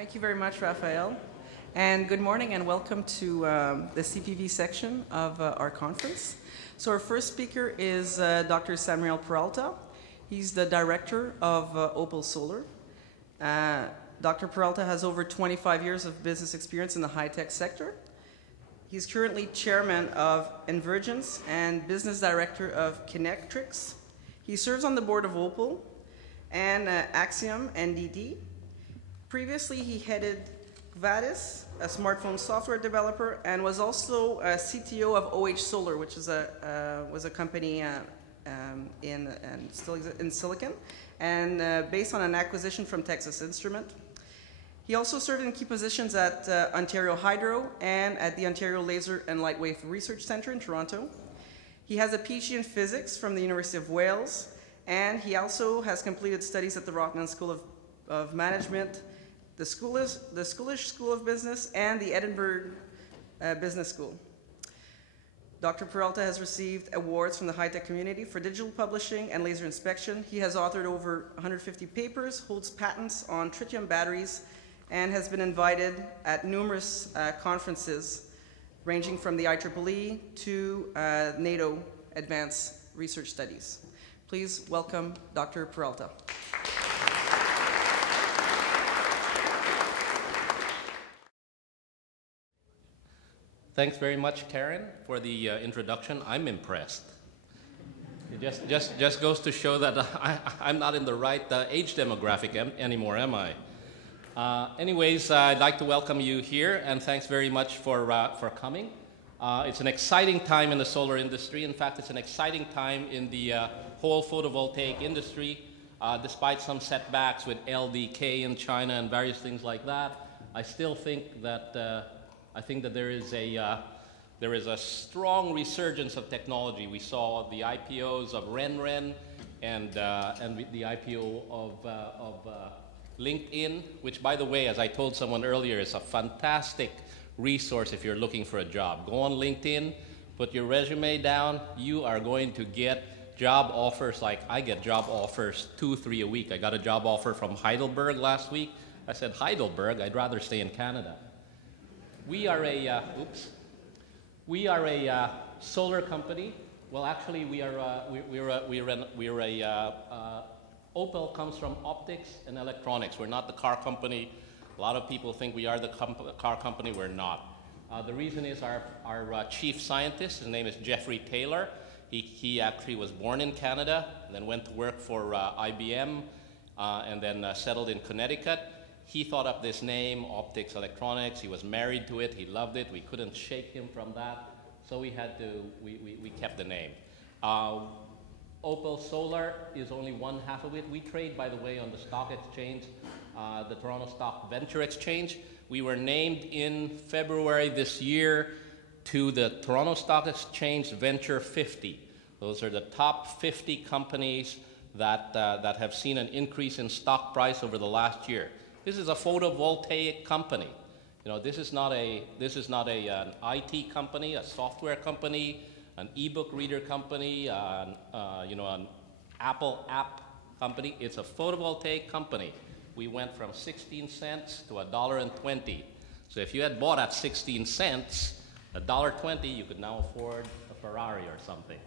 Thank you very much, Raphael. And good morning and welcome to the CPV section of our conference. So our first speaker is Dr. Samuel Peralta. He's the director of Opal Solar. Dr. Peralta has over 25 years of business experience in the high-tech sector. He's currently chairman of Envergence and business director of Kinectrix. He serves on the board of Opal and Axiom NDD. Previously, he headed Vadis, a smartphone software developer, and was also CTO of OH Solar, which is was a company in Silicon, and based on an acquisition from Texas Instrument. He also served in key positions at Ontario Hydro and at the Ontario Laser and Lightwave Research Centre in Toronto. He has a PhD in physics from the University of Wales, and he also has completed studies at the Rockland School of Management, the Schoolish School of Business, and the Edinburgh Business School. Dr. Peralta has received awards from the high-tech community for digital publishing and laser inspection. He has authored over 150 papers, holds patents on tritium batteries, and has been invited at numerous conferences ranging from the IEEE to NATO Advanced Research Studies. Please welcome Dr. Peralta. Thanks very much, Karin, for the introduction. I'm impressed. It just goes to show that I'm not in the right age demographic anymore, am I? Anyways, I'd like to welcome you here, and thanks very much for coming. It's an exciting time in the solar industry. In fact, it's an exciting time in the whole photovoltaic industry. Despite some setbacks with LDK in China and various things like that, I still think that there is a strong resurgence of technology. We saw the IPOs of RenRen and the IPO of LinkedIn, which, by the way, as I told someone earlier, is a fantastic resource if you're looking for a job. Go on LinkedIn, put your resume down. You are going to get job offers like I get job offers 2-3 a week. I got a job offer from Heidelberg last week. I said, Heidelberg? I'd rather stay in Canada. We are a solar company. Well, actually, Opel comes from optics and electronics. We're not the car company. A lot of people think we are the car company. We're not. The reason is our chief scientist, his name is Jeffrey Taylor. He actually was born in Canada, and then went to work for IBM, and then settled in Connecticut. He thought up this name, optics, electronics. He was married to it. He loved it. We couldn't shake him from that, so we kept the name. Opal Solar is only one half of it. We trade, by the way, on the stock exchange, the Toronto Stock Venture Exchange. We were named in February this year to the Toronto Stock Exchange Venture 50. Those are the top 50 companies that have seen an increase in stock price over the last year. This is a photovoltaic company. You know, this is not an IT company, a software company, an ebook reader company, an Apple app company. It's a photovoltaic company. We went from 16 cents to $1.20. So if you had bought at 16 cents, $1.20, you could now afford a Ferrari or something.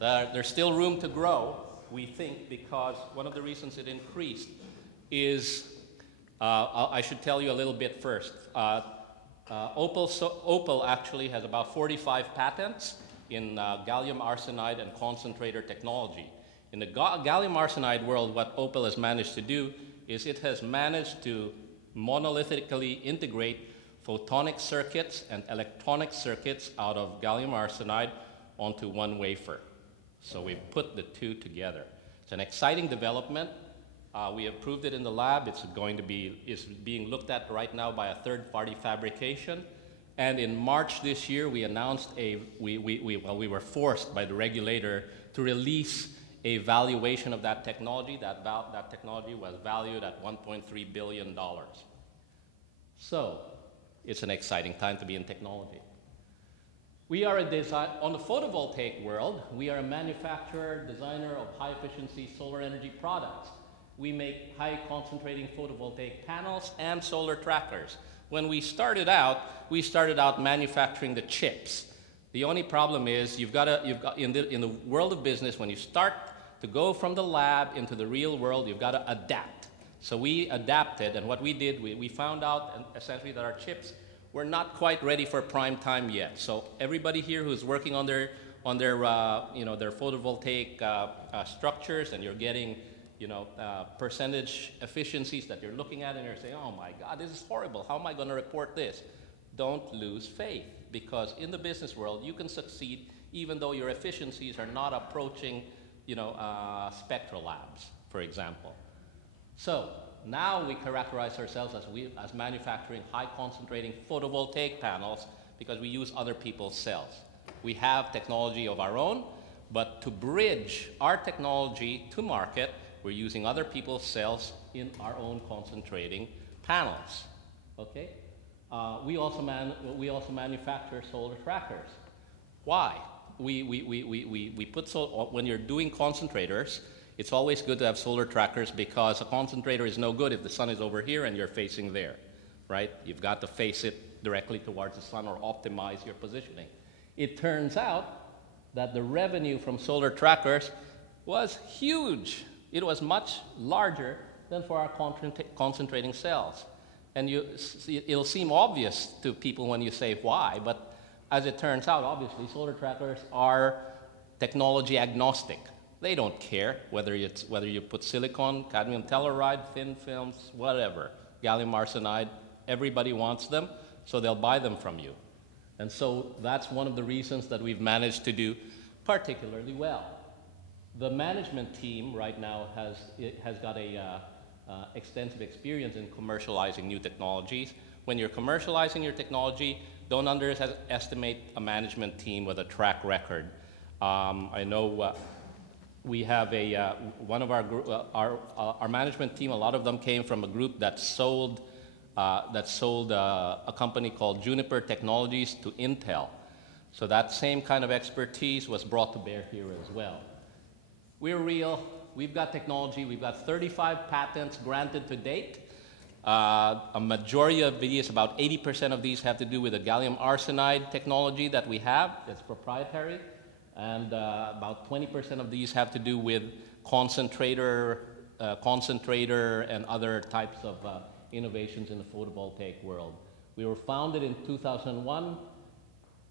There's still room to grow, we think, because one of the reasons it increased is, I should tell you a little bit first. Opal actually has about 45 patents in gallium arsenide and concentrator technology. In the gallium arsenide world, what Opal has managed to do is it has managed to monolithically integrate photonic circuits and electronic circuits out of gallium arsenide onto one wafer. So we put the two together. It's an exciting development. We have proved it in the lab. It's being looked at right now by a third-party fabrication. And in March this year, we announced we were forced by the regulator to release a valuation of that technology. That technology was valued at $1.3 billion. So it's an exciting time to be in technology. We are on the photovoltaic world, we are a manufacturer, designer of high-efficiency solar energy products. we make high concentrating photovoltaic panels and solar trackers. When we started out manufacturing the chips. The only problem is you've got in the world of business, when you start to go from the lab into the real world, you've got to adapt. So we adapted, and what we did, we found out essentially that our chips were not quite ready for prime time yet. So everybody here who's working on their photovoltaic structures, and you're getting percentage efficiencies that you're looking at, and you're saying, oh my God, this is horrible. How am I going to report this? Don't lose faith, because in the business world, you can succeed even though your efficiencies are not approaching, spectral labs, for example. So now we characterize ourselves as manufacturing high concentrating photovoltaic panels because we use other people's cells. We have technology of our own, but to bridge our technology to market, we're using other people's cells in our own concentrating panels. Okay? We also manufacture solar trackers. Why? We put when you're doing concentrators, it's always good to have solar trackers because a concentrator is no good if the sun is over here and you're facing there, right? You've got to face it directly towards the sun or optimize your positioning. It turns out that the revenue from solar trackers was huge. It was much larger than for our concentrating cells. And it'll seem obvious to people when you say why, but as it turns out, obviously, solar trackers are technology agnostic. They don't care whether you put silicon, cadmium telluride, thin films, whatever, gallium arsenide. Everybody wants them, so they'll buy them from you. And so that's one of the reasons that we've managed to do particularly well. The management team right now has got a extensive experience in commercializing new technologies. When you're commercializing your technology, don't underestimate a management team with a track record. I know we have one of our management team. A lot of them came from a group that sold a company called Juniper Technologies to Intel. So that same kind of expertise was brought to bear here as well. We're real. We've got technology. We've got 35 patents granted to date. A majority of these, about 80% of these, have to do with the gallium arsenide technology that we have. That's proprietary. And about 20% of these have to do with concentrator and other types of innovations in the photovoltaic world. We were founded in 2001.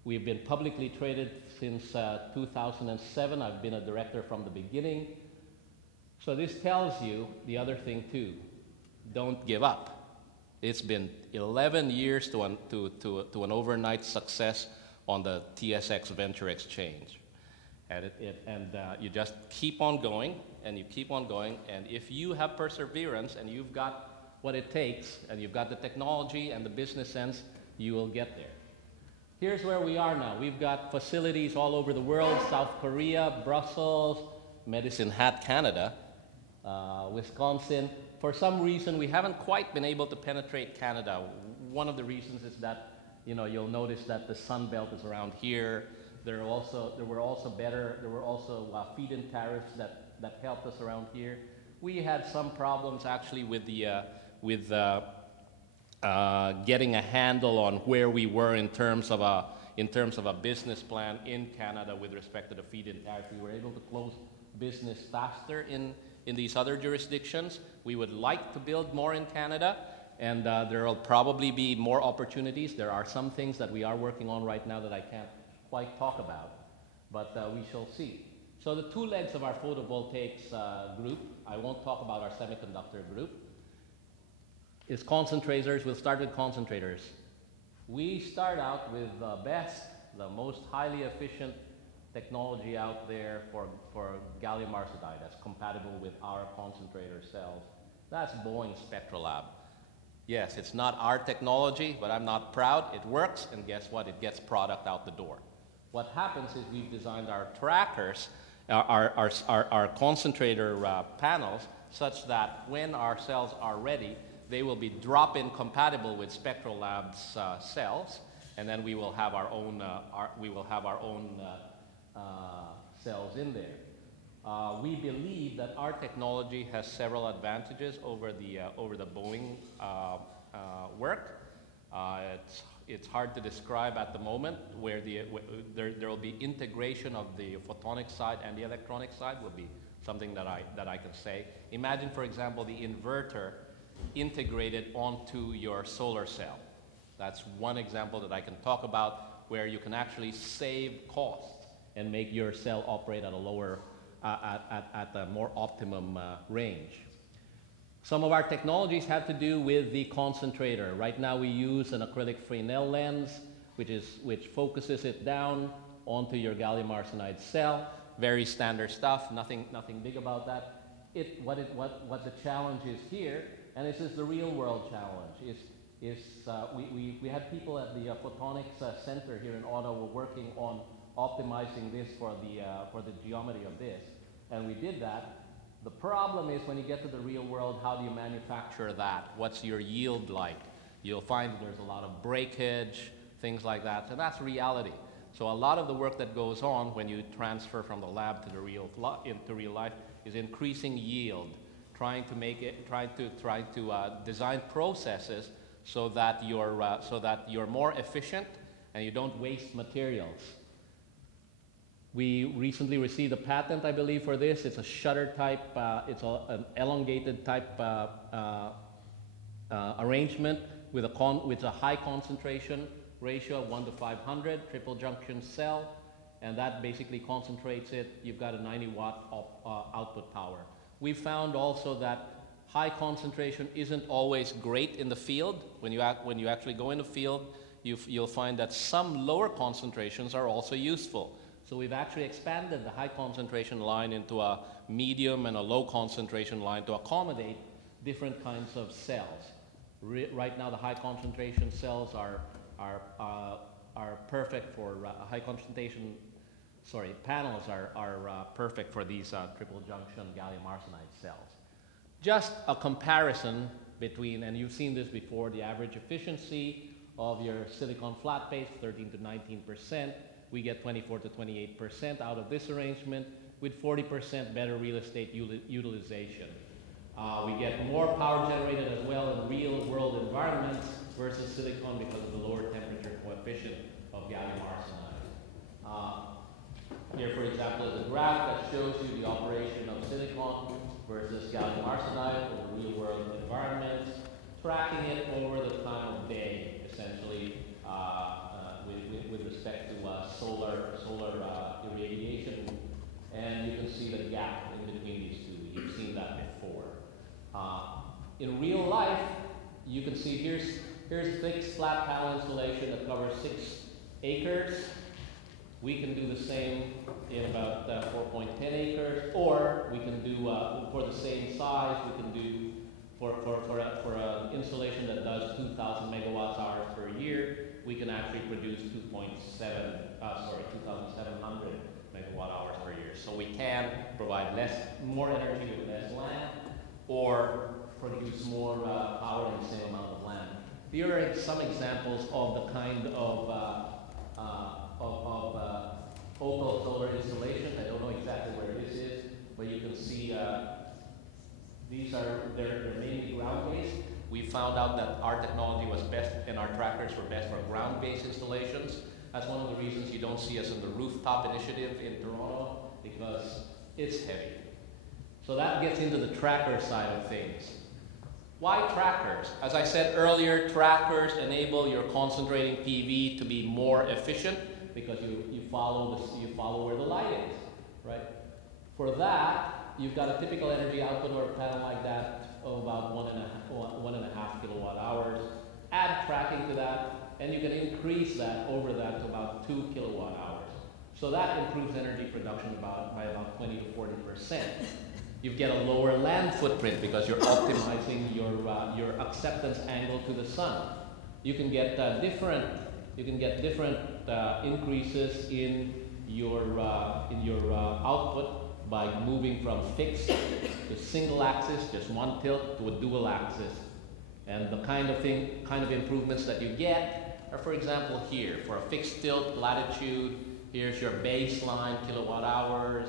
We've been publicly traded since 2007. I've been a director from the beginning. So this tells you the other thing too. Don't give up. It's been 11 years to an overnight success on the TSX Venture Exchange. And you just keep on going, and you keep on going, and if you have perseverance and you've got what it takes, and you've got the technology and the business sense, you will get there. Here's where we are now. We've got facilities all over the world: South Korea, Brussels, Medicine Hat, Canada, Wisconsin. For some reason, we haven't quite been able to penetrate Canada. One of the reasons is that, you'll notice that the Sun Belt is around here. There were also feed-in tariffs that helped us around here. We had some problems actually with getting a handle on where we were in terms of a business plan in Canada with respect to the feed-in tariff. We were able to close business faster in these other jurisdictions. We would like to build more in Canada, and there will probably be more opportunities. There are some things that we are working on right now that I can't quite talk about, but we shall see. So the two legs of our photovoltaics group, I won't talk about our semiconductor group, is concentrators. We'll start with concentrators. We start out with the best, the most highly efficient technology out there for gallium arsenide that's compatible with our concentrator cells. That's Boeing Spectrolab. Yes, it's not our technology, but I'm not proud. It works, and guess what? It gets product out the door. What happens is we've designed our trackers, our concentrator panels, such that when our cells are ready, they will be drop-in compatible with Spectrolab's cells, and then we will have our own cells in there. We believe that our technology has several advantages over the Boeing work. It's hard to describe at the moment where there will be integration of the photonic side and the electronic side will be something that I can say. Imagine, for example, the inverter integrated onto your solar cell. That's one example that I can talk about where you can actually save costs and make your cell operate at a lower, at a more optimum range. Some of our technologies have to do with the concentrator. Right now we use an acrylic Fresnel lens, which focuses it down onto your gallium arsenide cell. Very standard stuff, nothing big about that. What the challenge is here, and this is the real world challenge, we had people at the Photonics Center here in Ottawa working on optimizing this for the geometry of this, and we did that. The problem is when you get to the real world, how do you manufacture that? What's your yield like? You'll find there's a lot of breakage, things like that, and that's reality. So a lot of the work that goes on when you transfer from the lab to the real life is increasing yield, trying to design processes so that you're more efficient and you don't waste materials. We recently received a patent, I believe, for this. It's a shutter type, it's an elongated type arrangement with a high concentration ratio of 1 to 500, triple junction cell, and that basically concentrates it. You've got a 90-watt output power. We found also that high concentration isn't always great in the field. When you actually go in the field, you'll find that some lower concentrations are also useful. So we've actually expanded the high concentration line into a medium and a low concentration line to accommodate different kinds of cells. Right now the high concentration cells are perfect for high concentration, panels are perfect for these triple junction gallium arsenide cells. Just a comparison between, and you've seen this before, the average efficiency of your silicon flat base, 13 to 19%. We get 24 to 28% out of this arrangement with 40% better real estate utilization. We get more power generated as well in real world environments versus silicon because of the lower temperature coefficient of gallium arsenide. Here, for example, is a graph that shows you the operation of silicon versus gallium arsenide in real world environments, tracking it over the time of day, essentially, with respect to solar irradiation, and you can see the gap in between these two. You've seen that before. In real life, you can see here's fixed flat panel installation that covers 6 acres. We can do the same in about 4.10 acres, or we can do for the same size. We can do for an installation that does 2,000 megawatt hours per year. We can actually produce 2,700 megawatt hours per year. So we can provide more energy with less land, or produce more power in the same amount of land. Here are some examples of the kind of Opal solar installation. I don't know exactly where this is, but you can see they're mainly ground-based. We found out that our technology was best and our trackers were best for ground-based installations. That's one of the reasons you don't see us in the rooftop initiative in Toronto, because it's heavy. So that gets into the tracker side of things. Why trackers? As I said earlier, trackers enable your concentrating PV to be more efficient because you follow where the light is, right? For that, you've got a typical energy output or a panel like that of about 1.5 kilowatt hours. Add tracking to that, and you can increase that over that to about 2 kilowatt hours. So that improves energy production by about 20 to 40%. You get a lower land footprint because you're optimizing your acceptance angle to the sun. You can get different increases in your output by moving from fixed to single axis, just one tilt, to a dual axis. And the kind of improvements that you get are, for example, here for a fixed tilt latitude. Here's your baseline kilowatt hours.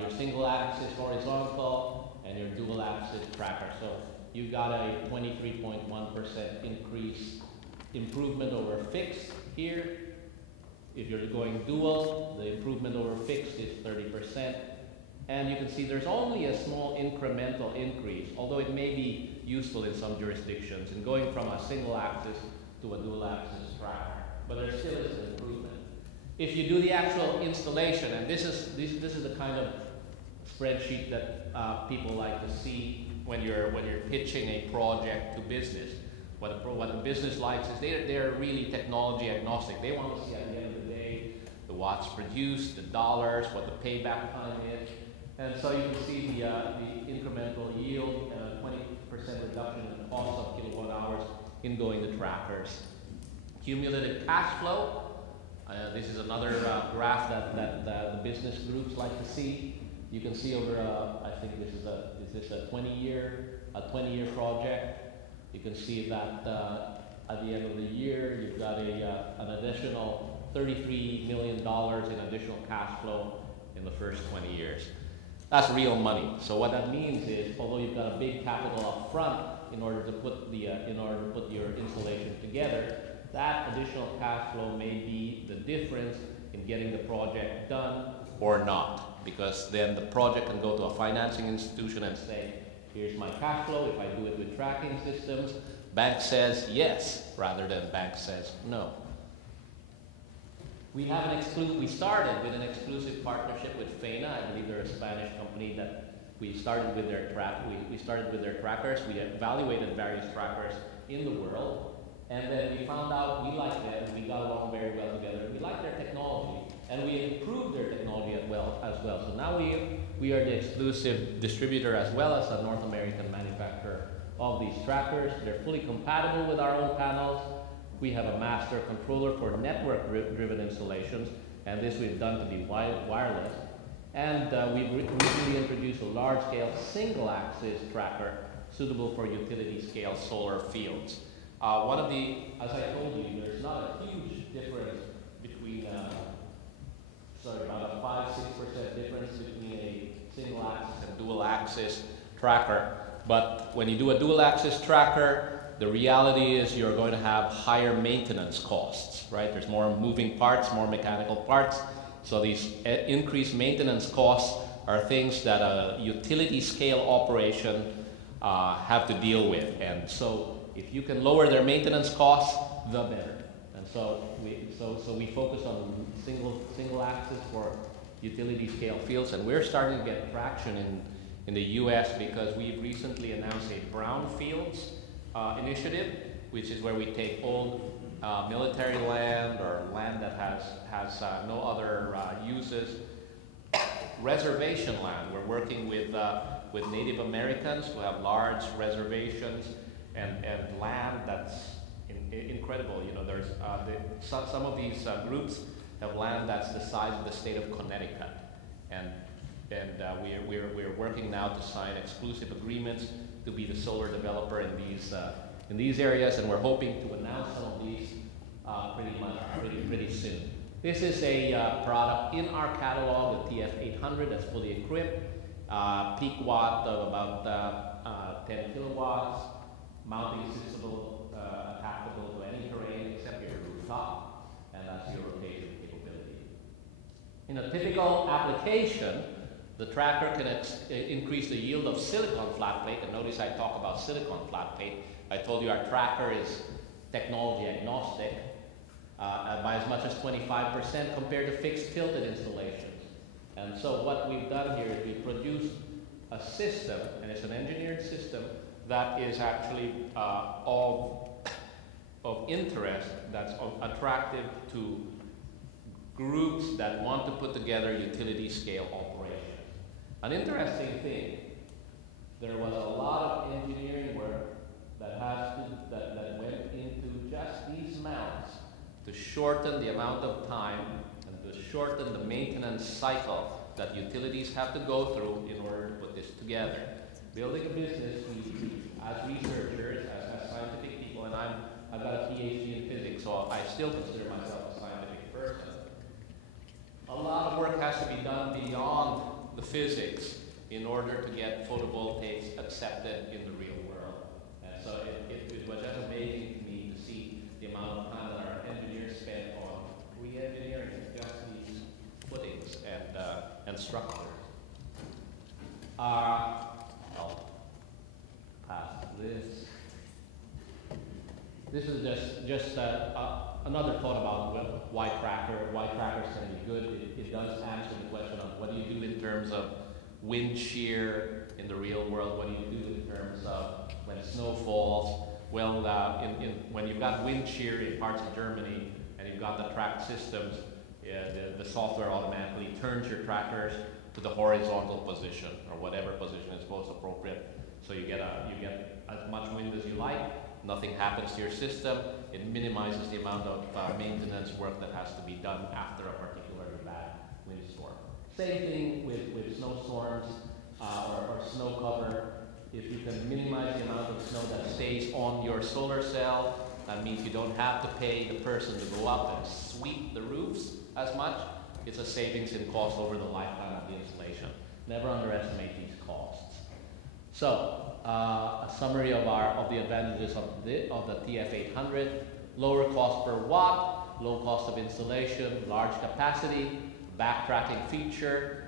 your single axis horizontal, and your dual axis tracker. So you've got a 23.1% improvement over fixed here. If you're going dual, the improvement over fixed is 30%. And you can see there's only a small incremental increase, although it may be useful in some jurisdictions in going from a single axis to a dual axis tracker. But there still is an improvement. If you do the actual installation, and this is the kind of spreadsheet that people like to see when you're pitching a project to business. What a business likes is they're really technology agnostic. They want to see at the end of the day the watts produced, the dollars, what the payback time is. And so you can see the incremental yield and a 20% reduction in the cost of kilowatt hours in going to trackers. Cumulative cash flow. This is another graph that the business groups like to see. You can see over, I think this is a 20-year project. You can see that at the end of the year, you've got an additional $33 million in additional cash flow in the first 20 years. That's real money. So what that means is, although you've got a big capital up front in order to put your installation together, that additional cash flow may be the difference in getting the project done or not, because then the project can go to a financing institution and say, here's my cash flow. If I do it with tracking systems, bank says yes, rather than bank says no. We started with an exclusive partnership with Fena. I believe they're a Spanish company that we started with their trackers. We evaluated various trackers in the world, and then we found out we liked them. We got along very well together. We liked their technology, and we improved their technology as well. So now we are the exclusive distributor as well as a North American manufacturer of these trackers. They're fully compatible with our own panels. We have a master controller for network-driven installations, and this we've done to be wireless. And we've recently introduced a large-scale single-axis tracker suitable for utility-scale solar fields. As I told you, there's not a huge difference between, about a 5-6% difference between a single-axis and dual-axis tracker. But when you do a dual-axis tracker, the reality is you're going to have higher maintenance costs, right? There's more moving parts, more mechanical parts. So these increased maintenance costs are things that a utility-scale operation have to deal with. And so if you can lower their maintenance costs, the better. And so we focus on single axis for utility-scale fields, and we're starting to get traction in the U.S. because we've recently announced a Brownfields Initiative, which is where we take old military land or land that has no other uses, reservation land. We're working with Native Americans who have large reservations and land that's incredible. You know, there's some of these groups have land that's the size of the state of Connecticut, and we're working now to sign exclusive agreements to be the solar developer in these areas, and we're hoping to announce some of these pretty soon. This is a product in our catalog, the TF800, that's fully equipped, peak watt of about 10 kilowatts, mounting system adaptable to any terrain except your rooftop, and that's your rotation capability. In a typical application, the tracker can increase the yield of silicon flat plate, and notice I talk about silicon flat plate. I told you our tracker is technology agnostic by as much as 25% compared to fixed tilted installations. And so what we've done here is we've produced a system, and it's an engineered system that is actually of interest, that's attractive to groups that want to put together utility scale operations. An interesting thing, there was a lot of engineering work that went into just these mounts to shorten the amount of time and to shorten the maintenance cycle that utilities have to go through in order to put this together. Building a business, as researchers, as scientific people, and I've got a PhD in physics, so I still consider myself a scientific person. A lot of work has to be done beyond the physics in order to get photovoltaics accepted in the real world. And so it was just amazing to me to see the amount of time that our engineers spent on re-engineering just these footings and structures. I'll pass this. This is just another thought about why trackers can be good. It does answer the question of what do you do in terms of wind shear in the real world? What do you do in terms of when snow falls? Well, when you've got wind shear in parts of Germany and you've got the tracked systems, the software automatically turns your trackers to the horizontal position or whatever position is most appropriate. So you get as much wind as you like. Nothing happens to your system. It minimizes the amount of maintenance work that has to be done after a particularly bad windstorm. Same thing with snowstorms or snow cover. If you can minimize the amount of snow that stays on your solar cell, that means you don't have to pay the person to go out and sweep the roofs as much. It's a savings in cost over the lifetime of the installation. Never underestimate these costs. So, a summary of the advantages of the TF800: lower cost per watt, low cost of installation, large capacity, backtracking feature,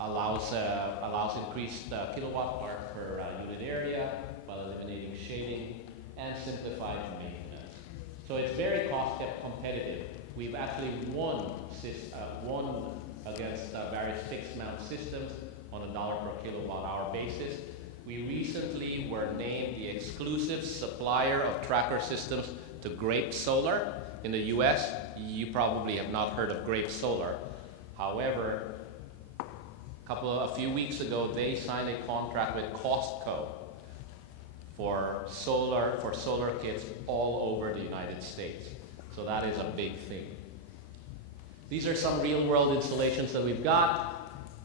allows increased kilowatt hour per unit area while eliminating shading, and simplified maintenance. So it's very cost competitive. We've actually won against various fixed mount systems on a $ per kilowatt hour basis. We recently were named the exclusive supplier of tracker systems to Grape Solar in the US. You probably have not heard of Grape Solar. However, a few weeks ago, they signed a contract with Costco for solar kits all over the United States. So that is a big thing. These are some real-world installations that we've got.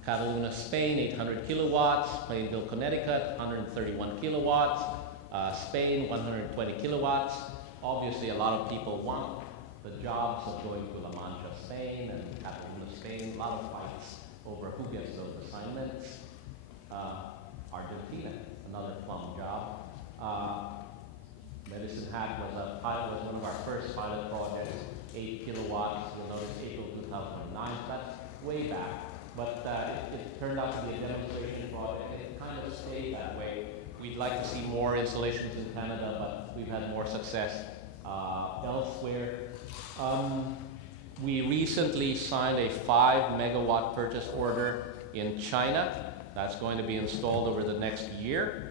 Cataluna, Spain, 800 kilowatts. Plainville, Connecticut, 131 kilowatts. Spain, 120 kilowatts. Obviously, a lot of people want the jobs of going to La Mancha, Spain, and Cataluna, Spain. A lot of fights over who gets those assignments. Argentina, another plum job. Medicine Hat was one of our first pilot projects, 8 kilowatts. You'll notice April 2009. That's way back. But it turned out to be a demonstration project, and it kind of stayed that way. We'd like to see more installations in Canada, but we've had more success elsewhere. We recently signed a 5 megawatt purchase order in China. That's going to be installed over the next year.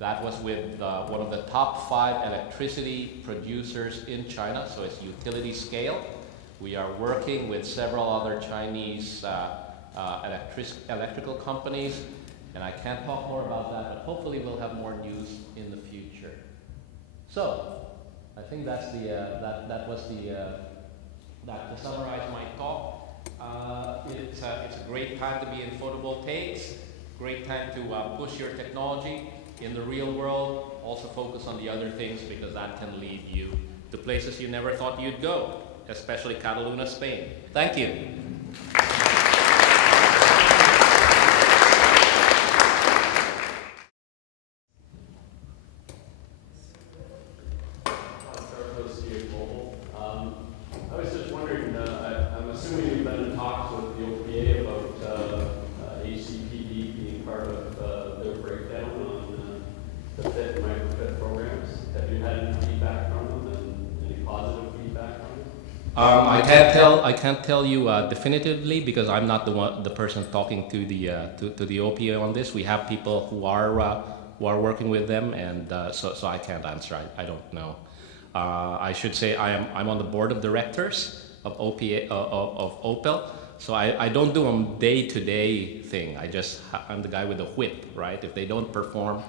That was with one of the top 5 electricity producers in China, so it's utility scale. We are working with several other Chinese electrical companies, and I can't talk more about that, but hopefully we'll have more news in the future. So, I think that's to summarize my talk. It's a great time to be in photovoltaics, great time to push your technology in the real world. Also focus on the other things, because that can lead you to places you never thought you'd go, especially Cataluna, Spain. Thank you. I was just wondering, I'm assuming you've been in talks with the OPA about ACPD being part of their breakdown on the FIT and microfit programs. Have you had any feedback from them, and any positive feedback from them? I can't tell you definitively, because I'm not the person talking to the OPA on this. We have people who are working with them, and so I can't answer. I don't know. I should say I'm on the board of directors of OPA of Opel, so I don't do a day-to-day thing. I'm the guy with the whip, right? If they don't perform,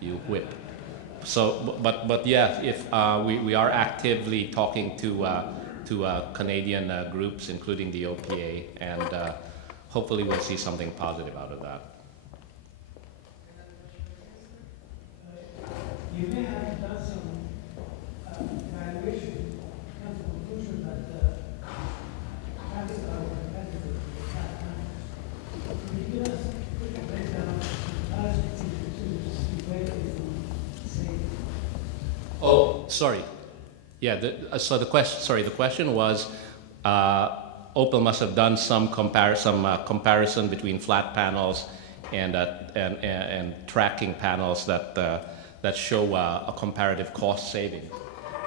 you whip. So, but yeah, if we are actively talking to Canadian groups, including the OPA, and hopefully we'll see something positive out of that. You may have done some evaluation and the conclusion that prices are competitive with that. Can you give us Oh, sorry. Yeah, so the question was, Opal must have done some comparison between flat panels and tracking panels that show a comparative cost saving.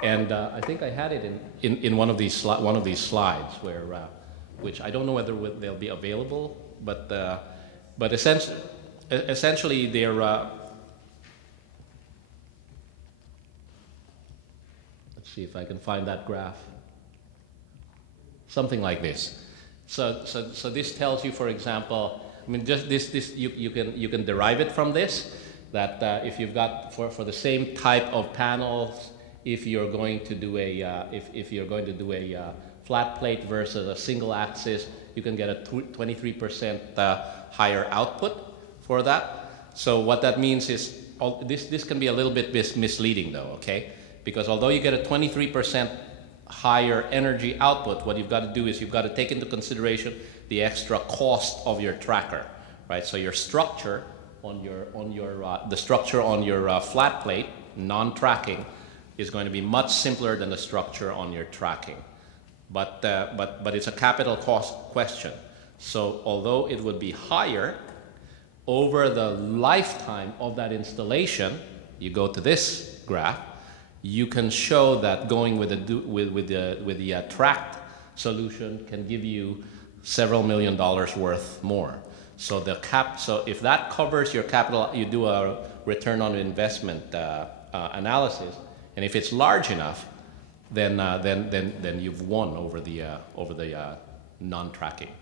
And I think I had it in one of these slides where, which I don't know whether they'll be available, but essentially they're. Let's see if I can find that graph. Something like this. So this tells you, for example, I mean, just this you can derive it from this, that if you've got for the same type of panels, if you're going to do a flat plate versus a single axis, you can get a 23% higher output for that. So what that means is this can be a little bit misleading though, okay? Because although you get a 23% higher energy output, what you've got to do is you've got to take into consideration the extra cost of your tracker, right? So your structure on your flat plate, non-tracking, is going to be much simpler than the structure on your tracking. But it's a capital cost question. So although it would be higher over the lifetime of that installation, you go to this graph, you can show that going with the tracked solution can give you several $1 million worth more. So so if that covers your capital, you do a return on investment analysis, and if it's large enough, then you've won over the non-tracking. As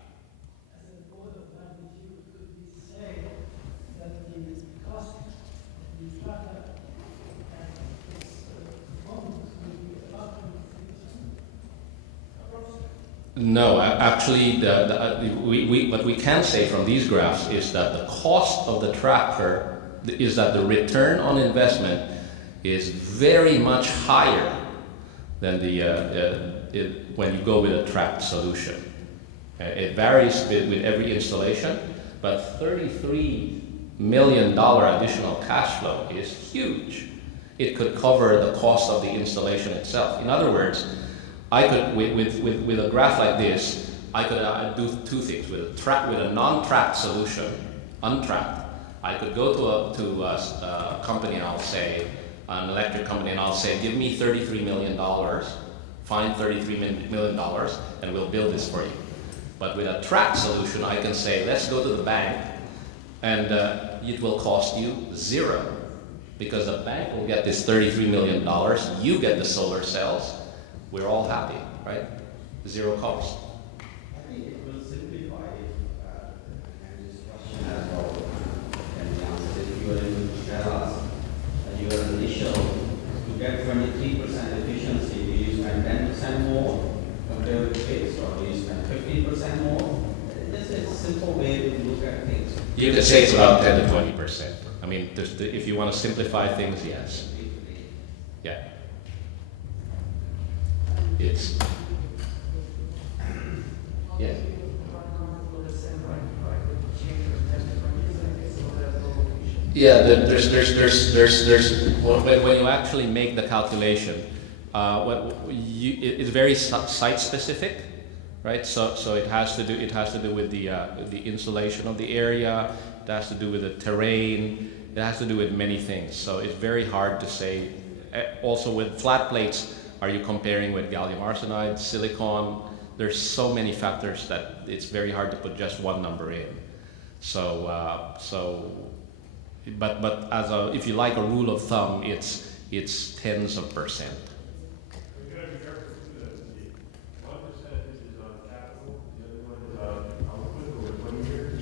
a board of magnitude, could we say that the cost of the tracker and its performance will be about 23%? No, actually, what we can say from these graphs is that the cost of the tracker is that the return on investment is very much higher than when you go with a tracked solution. It varies with every installation, but $33 million additional cash flow is huge. It could cover the cost of the installation itself. In other words, I could, with a graph like this, I could do two things. With a non-tracked solution, untracked, I could go to a company and I'll say, an electric company, and I'll say, give me $33 million, find $33 million, and we'll build this for you. But with a tracked solution, I can say, let's go to the bank, and it will cost you $0, because the bank will get this $33 million, you get the solar cells, we're all happy, right? Zero cost. I think it will simplify and this question as well. And the answer is if you are able to tell us that your initial, to get 23% efficiency, do you spend 10% more compared with fixed, or do you spend 15% more? This is a simple way to look at things. You could say it's about 10 to 20%. I mean, if you want to simplify things, yes. Yeah. It's, yeah. Yeah, when you actually make the calculation, it's very site specific, right? So it has to do with the insulation of the area. It has to do with the terrain. It has to do with many things. So it's very hard to say. Also with flat plates, are you comparing with gallium arsenide, silicon? There's so many factors that it's very hard to put just one number in. But if you like a rule of thumb, it's tens of percent. You gotta be careful too that the 1% is on capital, the other one is on output over 20 years.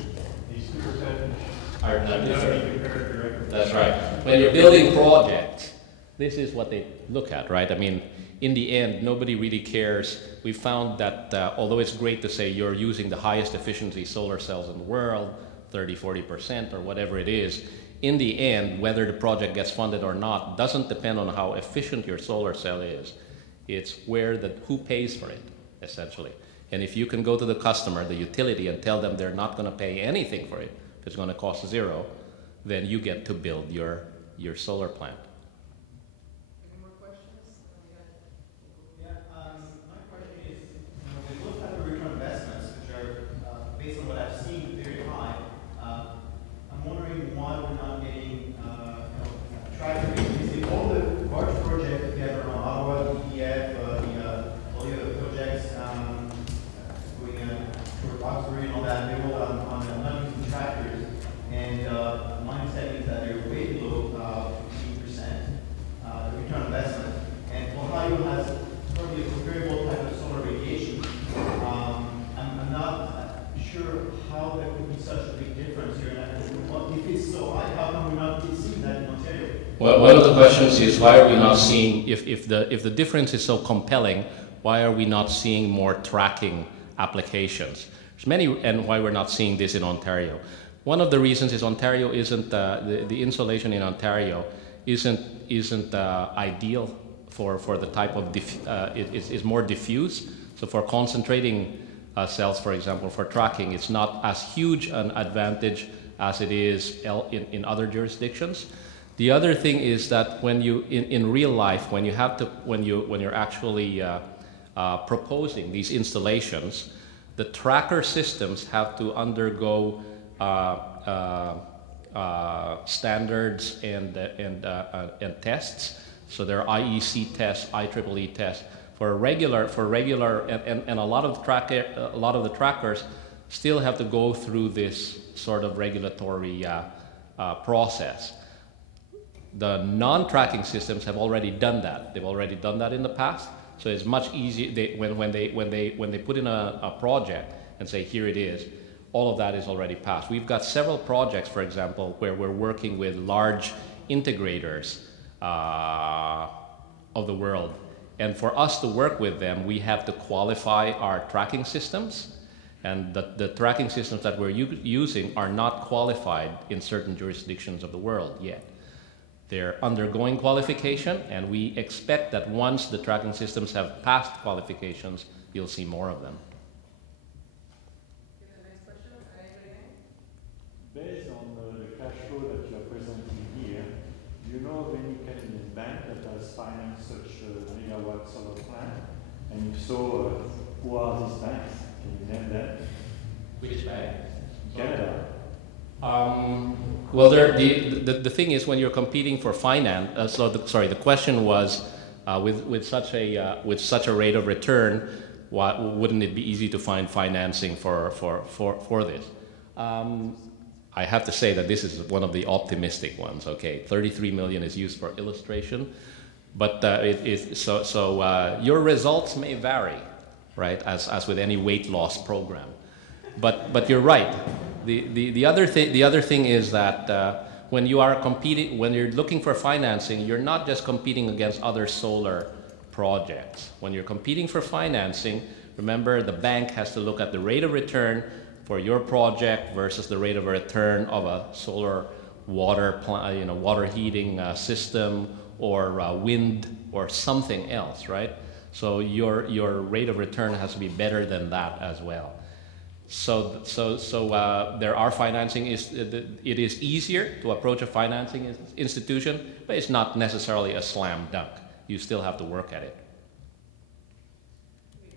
These 2% Are not different. be compared directly. That's right. When you're building projects, this is what they look at, right? I mean, in the end, nobody really cares. We found that although it's great to say you're using the highest efficiency solar cells in the world, 30, 40% or whatever it is, in the end, whether the project gets funded or not doesn't depend on how efficient your solar cell is. It's who pays for it, essentially. And if you can go to the customer, the utility, and tell them they're not going to pay anything for it, if it's going to cost $0, then you get to build your solar plant. Any more questions? questions is why are we not seeing, if the difference is so compelling, why are we not seeing more tracking applications? There's many, and why we're not seeing this in Ontario. One of the reasons is Ontario isn't, the insulation in Ontario isn't ideal for the type of, is more diffuse. So for concentrating cells, for example, for tracking, it's not as huge an advantage as it is in other jurisdictions. The other thing is that when you, in real life, when you have to, when you're actually proposing these installations, the tracker systems have to undergo standards and tests. So there are IEC tests, IEEE tests. For regular, and a lot of the trackers still have to go through this sort of regulatory process. The non-tracking systems have already done that. They've already done that in the past. So it's much easier when they put in a project and say, here it is, all of that is already passed. We've got several projects, for example, where we're working with large integrators of the world. And for us to work with them, we have to qualify our tracking systems. And the tracking systems that we're using are not qualified in certain jurisdictions of the world yet. They're undergoing qualification, and we expect that once the tracking systems have passed qualifications, you'll see more of them. Based on the cash flow that you are presenting here, do you know of any Canadian bank that has financed such a megawatt solar plant? And if so, who are these banks? Can you name them? Which bank? Canada. Well, the thing is, when you're competing for finance, the question was, with such a rate of return, wouldn't it be easy to find financing for this? I have to say that this is one of the optimistic ones. Okay, 33 million is used for illustration, but your results may vary, right? As with any weight loss program, but you're right. The other thing is that when you are competing, when you're looking for financing, you're not just competing against other solar projects. When you're competing for financing, remember the bank has to look at the rate of return for your project versus the rate of return of a solar water water heating system or wind or something else, right? So your rate of return has to be better than that as well. So there are financing. It is easier to approach a financing institution, but it's not necessarily a slam dunk. You still have to work at it. Could you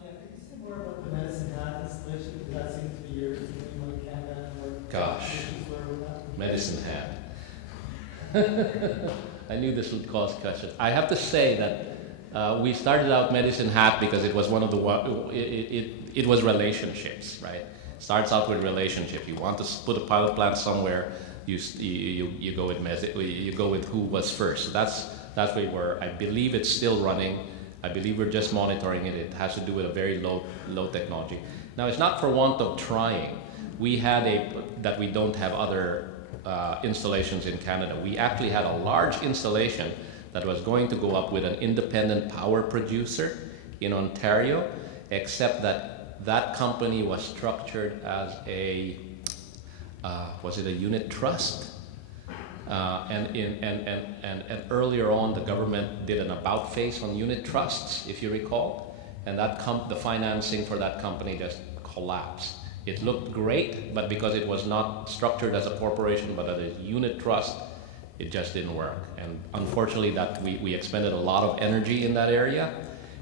say more about the Medicine Hat installation? Because that seems to be your in Canada or Gosh, Medicine Hat. I knew this would cause questions. I have to say that we started out Medicine Hat because it was one of the it was relationships, right? Starts out with relationship. You want to put a pilot plant somewhere, you go with who was first. So that's where we were. I believe it's still running. I believe we're just monitoring it. It has to do with a very low technology. Now it's not for want of trying. We had that we don't have other installations in Canada. We actually had a large installation that was going to go up with an independent power producer in Ontario, except that company was structured as a, was it a unit trust? And earlier on, the government did an about face on unit trusts, if you recall, and the financing for that company just collapsed. It looked great, but because it was not structured as a corporation, but as a unit trust, it just didn't work. And unfortunately, we expended a lot of energy in that area,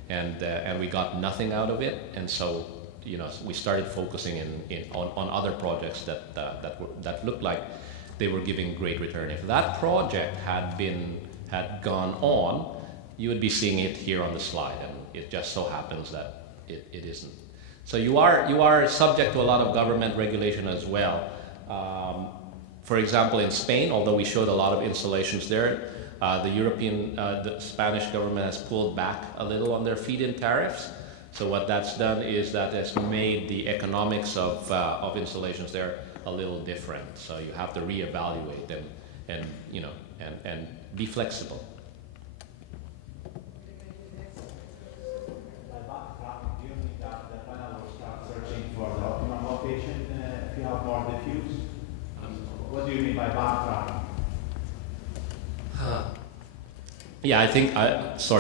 and we got nothing out of it. And so, we started focusing on other projects that looked like they were giving great return. If that project had gone on, you would be seeing it here on the slide, and it just so happens that it isn't. So you are subject to a lot of government regulation as well. For example, in Spain, although we showed a lot of installations there, the Spanish government has pulled back a little on their feed-in tariffs. So what that's done is that it's made the economics of installations there a little different. So you have to reevaluate them and be flexible. By backtracking, do you mean that the panel will start searching for the optimum location if you have more diffuse? What do you mean by backtracking? Yeah, I think, it's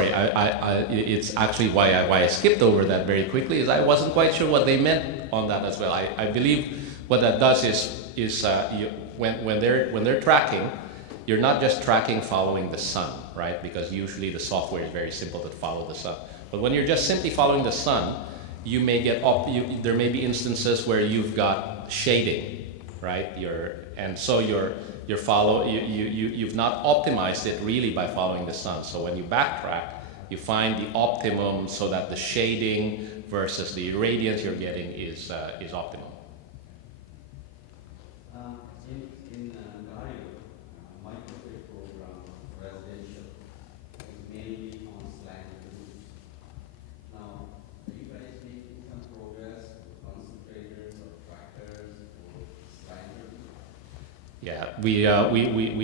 actually why I skipped over that very quickly, is I wasn't quite sure what they meant on that as well. I believe what that does is when they're tracking, you're not just tracking following the sun, right? Because usually the software is very simple to follow the sun. But when you're just simply following the sun, you may get there may be instances where you've got shading, right? You've not optimized it really by following the sun. So when you backtrack, you find the optimum so that the shading versus the irradiance you're getting is optimum. In Ontario, microgrid program residential is mainly on slanted roofs. Now, are you guys making some progress with concentrators or trackers or slanted roofs? Yeah, we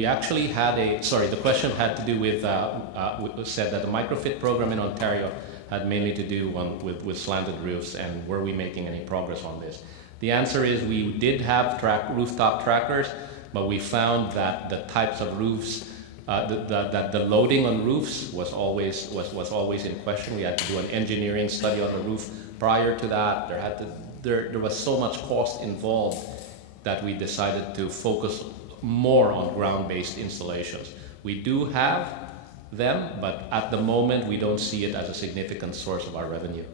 actually had the question had to do with, said that the microfit program in Ontario had mainly to do with slanted roofs, and were we making any progress on this? The answer is we did have rooftop trackers, but we found that the types of roofs, that the loading on roofs was always in question. We had to do an engineering study on the roof. Prior to that, there was so much cost involved that we decided to focus more on ground-based installations. We do have them, but at the moment we don't see it as a significant source of our revenue.